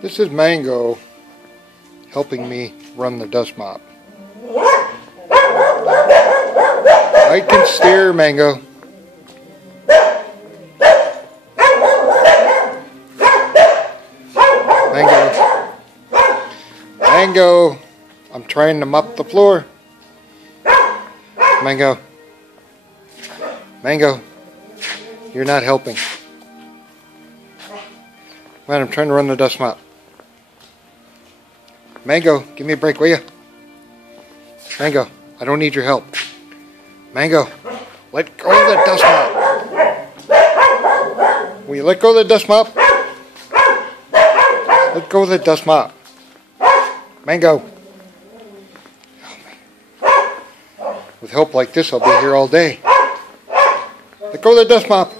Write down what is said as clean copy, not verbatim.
This is Mango helping me run the dust mop. I can steer, Mango. Mango, I'm trying to mop the floor. Mango, you're not helping. Man, I'm trying to run the dust mop. Mango, give me a break, will you? Mango, I don't need your help. Mango, let go of the dust mop. Will you let go of the dust mop? Let go of the dust mop. Mango. With help like this, I'll be here all day. Let go of the dust mop.